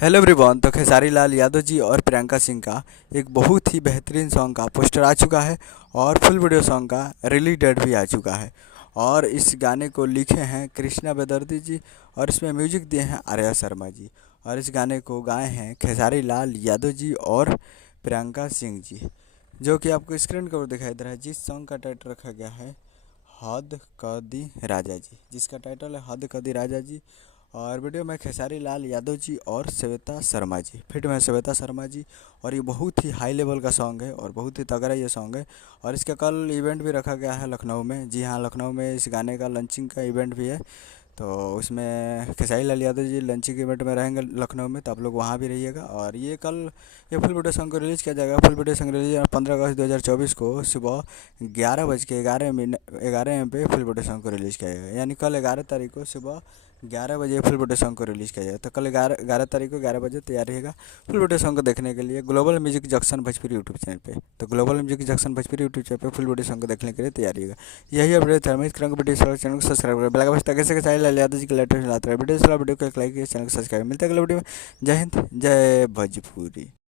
Hello everyone. तो खेसारी लाल यादव जी और प्रियंका सिंह का एक बहुत ही बेहतरीन सॉन्ग का पोस्टर आ चुका है और फुल वीडियो सॉन्ग का रिलीज डेट भी आ चुका है। और इस गाने को लिखे हैं कृष्णा बेदर्दी जी और इसमें म्यूजिक दिए हैं आर्या शर्मा जी। और इस गाने को गाए हैं खेसारी लाल यादव जी और प्रियंका सिंह जी, जो कि आपको स्क्रीन के ऊपर दिखाई दे रहा है। जिस सॉन्ग का टाइटल रखा गया है हद क दी राजा जी, जिसका टाइटल है हद क दी राजा जी। और वीडियो में खेसारी लाल यादव जी और श्वेता शर्मा जी, फिट में श्वेता शर्मा जी। और ये बहुत ही हाई लेवल का सॉन्ग है और बहुत ही तगड़ा ये सॉन्ग है। और इसका कल इवेंट भी रखा गया है लखनऊ में। जी हाँ, लखनऊ में इस गाने का लॉन्चिंग का इवेंट भी है। तो उसमें खेसारी लाल यादव जी लॉन्चिंग इवेंट में रहेंगे लखनऊ में, तो आप लोग वहाँ भी रहिएगा। और ये फुल वीडियो सॉन्ग को रिलीज़ किया जाएगा। फुल वीडियो सॉन्ग रिलीज 15 अगस्त 2024 को सुबह 11:11 पे फुल वीडियो सॉन्ग को रिलीज़ किया जाएगा। यानी कल 11 तारीख को सुबह 11 बजे फुल वीडियो सॉन्ग को रिलीज़ किया जाएगा। तो कल 11 तारीख को 11 बजे तैयार रहेगा फुल वीडियो सॉन्ग को देखने के लिए global music junction Bhojpuri YouTube channel पे। तो global music junction Bhojpuri YouTube channel पे फुल वीडियो सॉन्ग को देखने के लिए तैयार रहिएगा। यही अपडेट था। मैं इस क्रम वीडियो चैनल को सब्सक्राइब करें, बेल आइकन ताकि से सारे लाल यादव जी के लेटेस्ट लाते रहे वीडियो को लाइक कीजिए, चैनल को सब्सक्राइब। मिलते हैं अगले वीडियो में। जय हिंद, जय भोजपुरी।